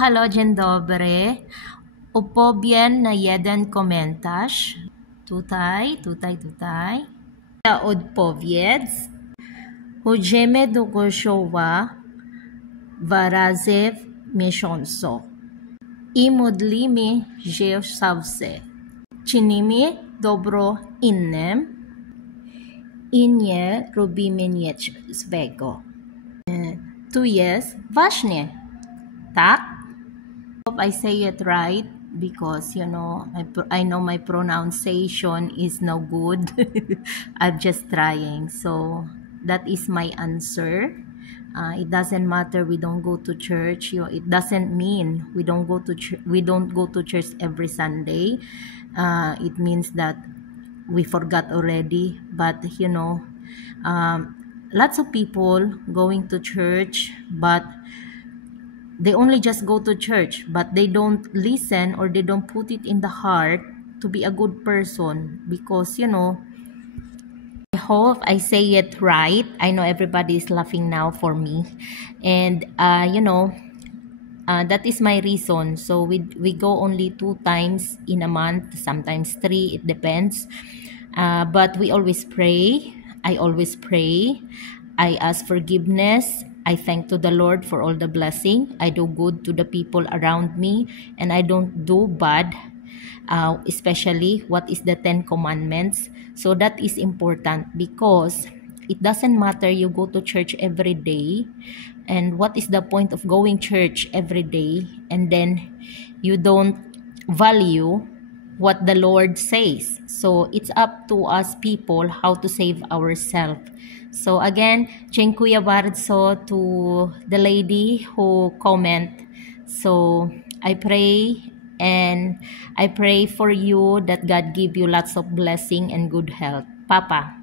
Halo, dzień dobry. Opowiem na jeden komentarz. Tutaj. Odpowiedz. Chodzimy do kościoła 2 razy w miesiącu i modlimy się zawsze. Czynimy dobro innym i nie robimy nic złego. To jest ważne, tak? Hope I say it right because I know my pronunciation is no good. I'm just trying. So that is my answer. It doesn't matter we don't go to church. It doesn't mean we don't go to church every Sunday. It means that we forgot already. But lots of people going to church, but they only just go to church, but they don't listen or they don't put it in the heart to be a good person because, I hope I say it right. I know everybody is laughing now for me. And, that is my reason. So we go only 2 times in a month, sometimes 3, it depends. But we always pray. I always pray. I ask forgiveness. I thank to the Lord for all the blessing. I do good to the people around me, and I don't do bad, especially what is the 10 commandments. So that is important because it doesn't matter you go to church every day, and what is the point of going church every day and then you don't value what the Lord says. So it's up to us people how to save ourselves. So again, dziękuję bardzo to the lady who comment. So I pray for you that God give you lots of blessing and good health. Papa.